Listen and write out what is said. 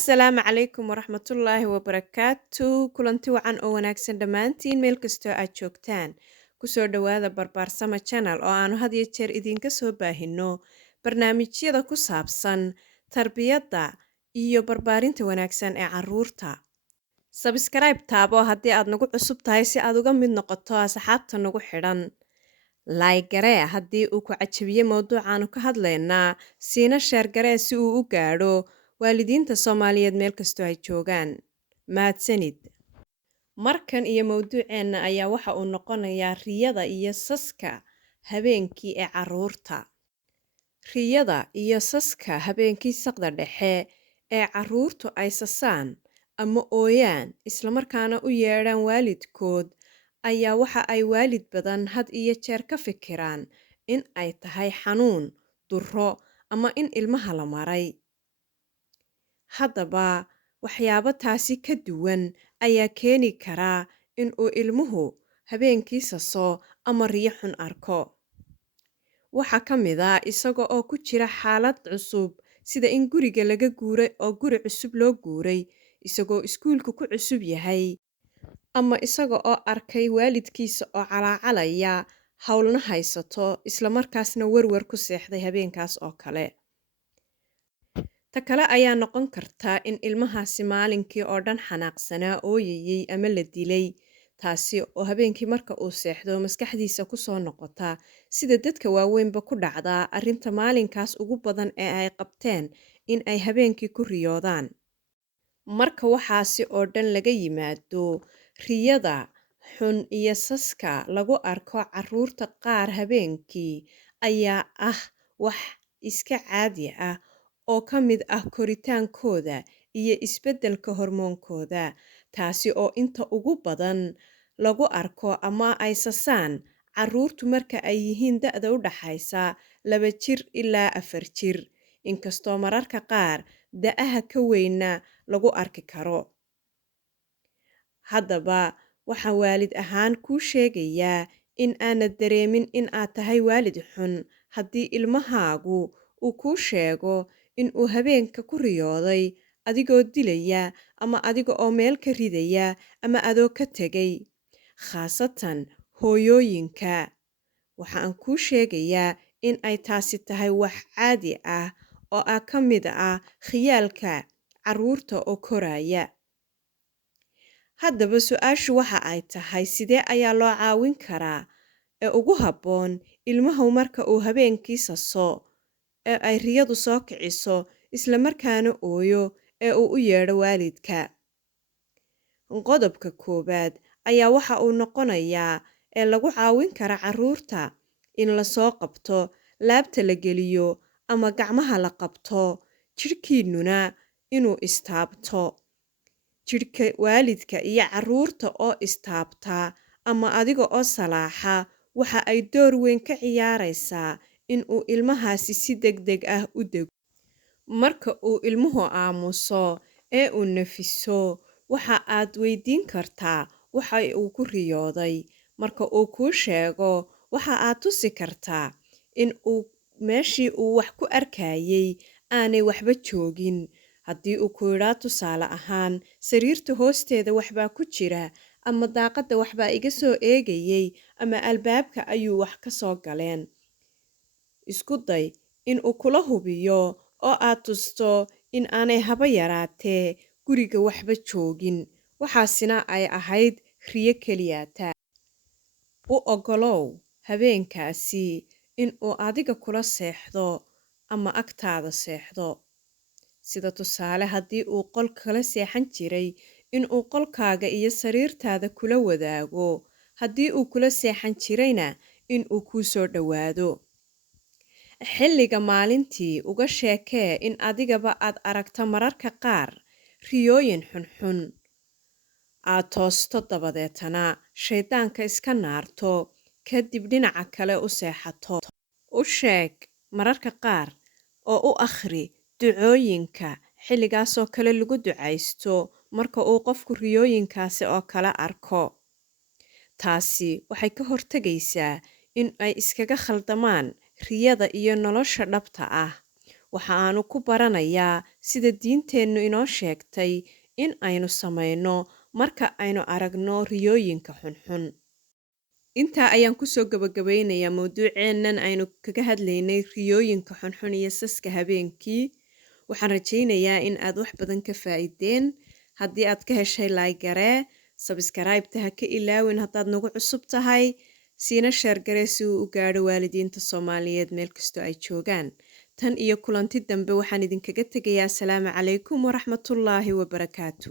Assalaamu calaykum waraxmatullaahi wabarakaatu. Kulanti wacan oo wanaagsan dhammaantiin meel kastoo aad joogtaan. Kusoo dhowaada Barbaarsama Channel oo aanu had iyo jeer idinka soo baahinno barnaamijyada ku saabsan tarbiyadda iyo barbaarinta wanaagsan ee carruurta. Subscribe taabo haddii aad nagu cusub tahay si aad uga mid noqoto asxaabta nagu xidhan. Like garee haddii uu ku cajabiye mowduucaanu ka hadlaynaa, siina share garee si uu u gaadho waalidiinta Soomaaliyeed meel kastoo ay joogaan. Mahadsanid. Markan iyo mowduuceenna ayaa waxa uu noqonayaa riyada iyo saska habeenkii ee carruurta. Riyada iyo saska habeenkii saqda dhexe ee carruurtu ay sasaan ama ooyaan islamarkaana u yeedhaan waalidkood ayaa waxa ay waalid badan had iyo jeer ka fikiraan in ay tahay xanuun, durro ama in ilmaha la maray. Haddaba waxyaabo taasi ka duwan ayaa keeni karaa in uu ilmuhu habeenkii saso ama riyo xun arko. Waxaa ka mid ah isaga oo ku jira xaalad cusub sida in guriga laga guuray oo guri cusub loo guuray, isagoo iskuulka ku cusub yahay, ama isaga oo arkay waalidkiisa oo calaacalaya hawlna haysato islamarkaasna werwer ku seexday habeenkaas oo kale. Ta kale ayaa noqon karta in ilmahaasi maalinkii oo dhan xanaaqsanaa, ooyayay ama la dilay, taasi oo habeenkii marka uu seexdo maskaxdiisa ku soo noqota sida dadka waaweynba ku dhacdaa arrinta maalinkaas ugu badan ee ay qabteen in ay habeenkii ku riyoodaan. Marka waxaasi oo dhan laga yimaado, riyada xun iyo saska lagu arko carruurta qaar habeenkii ayaa ah wax iska caadi ah oo ka mid ah koritaankooda iyo isbeddelka hormoonkooda, taasi oo inta ugu badan lagu arko ama ay sasaan carruurtu marka ay yihiin da'da u dhaxaysa 2 jir ilaa 4 jir, inkastoo mararka qaar da'aha ka weynna lagu arki karo. Haddaba waxaan waalid ahaan kuu sheegayaa in aanad dareemin in aad tahay waalid xun haddii ilmahaagu uu kuu sheego in uu habeenka ku riyooday adigoo dilaya ama adiga oo meel ka ridaya ama adoo ka tegay. Khaasatan hooyooyinka, waxaan kuu sheegayaa in ay taasi tahay wax caadi ah oo ka mid ah khiyaalka carruurta oo koraya. Haddaba su'aashu waxa ay tahay sidee ayaa loo caawin karaa ee ugu habboon ilmahu marka uu habeenkii saso ee ay riyadu soo kiciso islamarkaana ooyo ee uu u yeedho waalidka. Qodobka koowaad ayaa waxa uu noqonayaa ee lagu caawin kara carruurta in la soo qabto, laabta la geliyo ama gacmaha la qabto, jidhkiinnuna inuu istaabto. Jidhka waalidka iyo carruurta oo istaabtaa ama adiga oo salaaxa waxa ay door weyn ka ciyaaraysaa in uu ilmahaasi si degdeg ah u dego. Marka uu ilmuhu aamuso ee uu nafiso, waxa aad weydiin kartaa waxa uu ku riyooday. Marka uu kuu sheego, waxa aad tusi kartaa in meeshii uu wax ku arkayay aanay waxba joogin. Haddii uu ku yidhaa tusaale ahaan, sariirta hoosteeda waxbaa ku jira, ama daaqadda waxbaa iga soo eegayay, ama albaabka ayuu wax ka soo galeen. Isku day in uu kula hubiyo oo aad tusto in aanay haba yaraatee guriga waxba joogin, waxaasina ay ahayd riyo keliyaata. U oggolow habeenkaasi in uu adiga kula seexdo ama agtaada seexdo. Sida tusaale, haddii uu qol kala seexan jiray, in uu qolkaaga iyo sariirtaada kula wadaago. Haddii uu kula seexan jirayna, in uu kuu soo dhowaado. Xilliga maalintii uga sheekee in adigaba aad aragto mararka qaar riyooyin xunxun. Aad toosto dabadeetana shaydaanka iska naarto, kadib dhinaca kale u seexato. U sheeg mararka qaar oo u akhri ducooyinka xilligaasoo kale lagu ducaysto marka uu qofku riyooyinkaasi oo kale arko. Taasi waxay ka hortagaysaa in ay iskaga khaldamaan riyada iyo nolosha dhabta ah. Waxa aanu ku baranayaa sida diinteennu inoo sheegtay in aynu samayno marka aynu aragno riyooyinka xunxun. Intaa ayaan kusoo gabagabeynayaa mawduuceennan aynu kaga hadlaynay riyooyinka xunxun iyo saska habeenkii. Waxaan rajaynayaa in aad wax badan ka faa'iideen. Haddii aad ka heshay garee, sabskraibta ha ka ilaawin haddaad nagu cusub tahay, siina sheer garee si uu u gaadho waalidiinta Soomaaliyeed meel kastoo ay joogaan. Tan iyo kulanti dambe waxaan idinkaga tegayaa. Asalaamu calaykum waraxmatullaahi wabarakaatu.